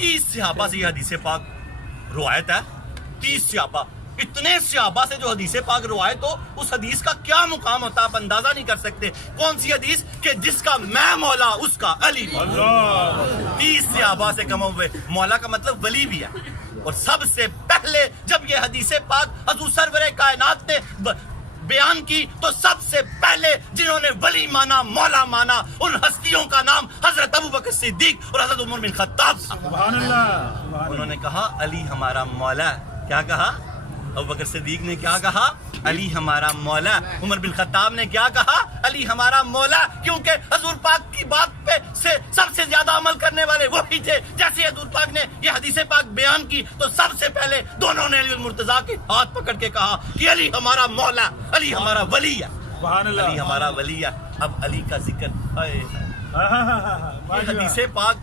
30 सहाबा से ये हदीस पाक रवायत है। 30 सहाबा, इतने सहाबा से जो हदीस पाक रवायत हो, उस हदीस का क्या मुकाम होता है आप अंदाजा नहीं कर सकते। कौन सी हदीस कि जिसका मैं मौला उसका अली। 30 सहाबा से कम हुए। मौला का मतलब वली भी है। और सबसे पहले जब ये हदीस पाक हजूर सरवरे कायनात ने बयान की तो सबसे पहले जिन्होंने वली माना, मौला माना, उन हस्तियों का नाम हजरत अबू बकर सिद्दीक और हजरत उमर बिन खत्ताब साहब। उन्होंने कहा अली हमारा मौला है। क्या कहा? अबू बकर सिद्दीक ने क्या कहा? अली हमारा मौला। उमर बिन खत्ताब ने क्या कहा? अली हमारा मौला। क्योंकि हजूर पाक की बात पे से सबसे ज्यादा अमल करने वाले वही थे। जैसे हजूर पाक ने ये हदीस पाक बयान की तो सबसे पहले दोनों ने अली मुर्तजा के हाथ पकड़ के कहा कि अली हमारा मौला, अली हमारा वली है, अली हमारा वली है। अब अली का जिक्र, हदीस पाक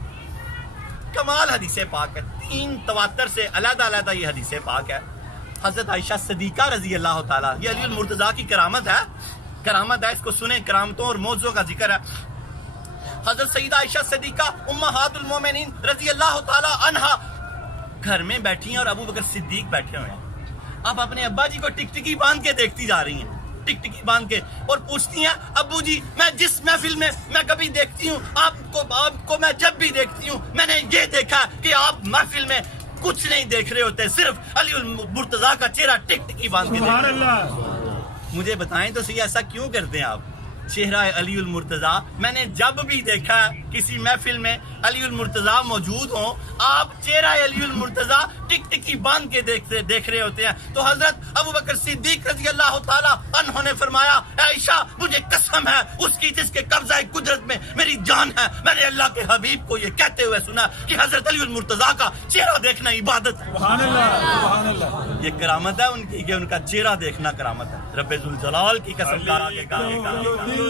कमाल हदीस पाक है। 3 तवातर से अलग-अलग ये हदीस पाक है। हजरत आयशा सिद्दीका रजी अल्लाह ताला, ये अली मुर्तजा की करामत है। करामत है, इसको सुने। करामतों और मौजों का जिक्र है। हजरत सईदा आयशा सिद्दीका उम्महातुल मोमिनीन रजी अल्लाह ताला अन्हा घर में बैठी हैं और अबू बकर सिद्दीक बैठे हुए हैं। अब अपने अब्बा जी को टिकटिकी बांध के देखती जा रही हैं, टिकटिकी बांध के, और पूछती हैं अब्बू जी मैं जिस महफिल में मैं कभी देखती हूँ आपको मैं जब भी देखती हूँ मैंने ये देखा कि आप महफिल में कुछ नहीं देख रहे होते, सिर्फ अली मुर्तजा का चेहरा टिकटिकी बांध के देख रहे हैं। मुझे बताएं तो सही ऐसा क्यों करते हैं आप? चेहरा अली मुर्तजा मैंने जब भी देखा किसी महफिल में अली मुर्तजा मौजूद हो, आप चेहरा अली मुर्तजा टिकटिकी बांध के देख रहे होते हैं। तो हजरत अबू बकर सिद्दीक रजी अल्लाह ताला अन्हु ने फरमाया आयशा मुझे कसम है उसकी जिसके कब्जा कुदरत में मेरी जान है, मैंने अल्लाह के हबीब को ये कहते हुए सुना कि हजरत अली मुर्तजा का चेहरा देखना इबादत है। ये करामत है उनकी कि उनका चेहरा देखना करामत है। रब्बे जुल जलाल की कसम खा के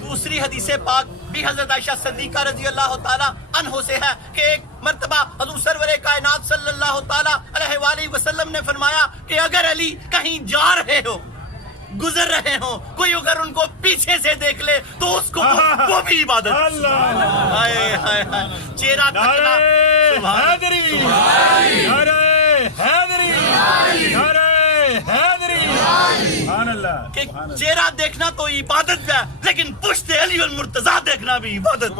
दूसरी हदीस पाक भी हजरत आयशा सिद्दीका रजी अल्लाह ताला अन्हो से है कि एक मर्तबा हजूर सरवरे कायनात सल्लल्लाहु ताला अलैहि वसल्लम ने फरमाया कि अगर अली कहीं जा रहे हो, गुजर रहे हो, कोई अगर उनको पीछे से देख ले तो उसको वो भी इबादत। हाय हाय हाय, चेहरा देखना कि चेहरा देखना तो इबादत है, लेकिन पुश्त अली और मुर्तजा देखना भी इबादत।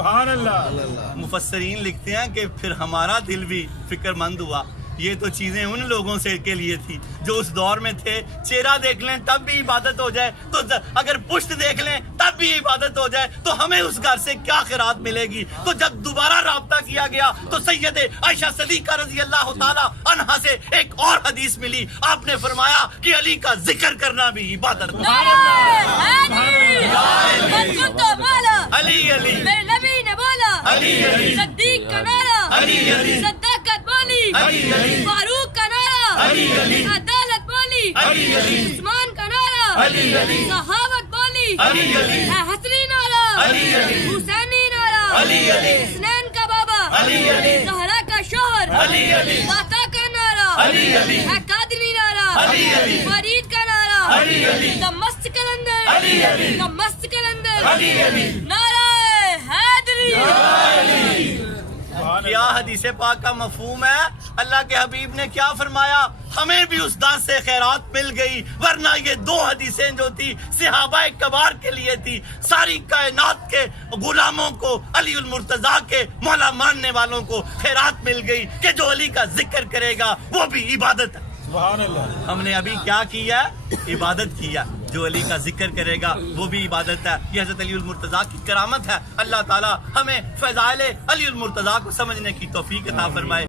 मुफस्सरीन लिखते हैं कि फिर हमारा दिल भी फिक्रमंद हुआ। ये तो चीजें उन लोगों से के लिए थी जो उस दौर में थे। चेहरा देख लें तब भी इबादत हो जाए, तो अगर पुश्त देख लें तब भी इबादत हो जाए, तो हमें उस घर से क्या खैरात मिलेगी। तो जब दोबारा राब्ता किया गया तो सैयदे आयशा सिद्दीका रजी अल्लाह ताला अन्हा से एक और हदीस मिली। आपने फरमाया कि अली का जिक्र करना भी इबादत। अली अली मेरे नबी ने बोला अली अली सिद्दीक का नारा अली अली सद्दाकत बोली अली अली फारूक का नारा अली अली अदालत बोली अली अली उस्मान का नारा अली अली सहावत बोली अली अली हसनी नारा अली अली हुसैनी नारा अली अली हसनैन का बाबा अली अली ज़हरा का शोहर अली अली दाता का नारा अली अली कादरी नारा अली अली फरीद का नारा अली अली मस्त कलंदर अली अली मस्त कलंदर अली अली नारा हैदरी। क्या हदीस पाक का मफहूम है? अल्लाह के हबीब ने क्या फरमाया? हमें भी उस दास से खैरात मिल गई, वरना ये 2 हदीसें जो थी सहाबा कबार के लिए थी। सारी कायनात के गुलामों को, अली उल मुर्तजा के मौला मानने वालों को खैरात मिल गई कि जो अली का जिक्र करेगा वो भी इबादत है। हमने अभी क्या किया? इबादत किया। जो अली का जिक्र करेगा वो भी इबादत है। ये हज़रत अली मुर्तज़ा की करामत है। अल्लाह ताला हमें फ़ज़ाइल अली मुर्तज़ा को समझने की तौफीक अता फरमाए।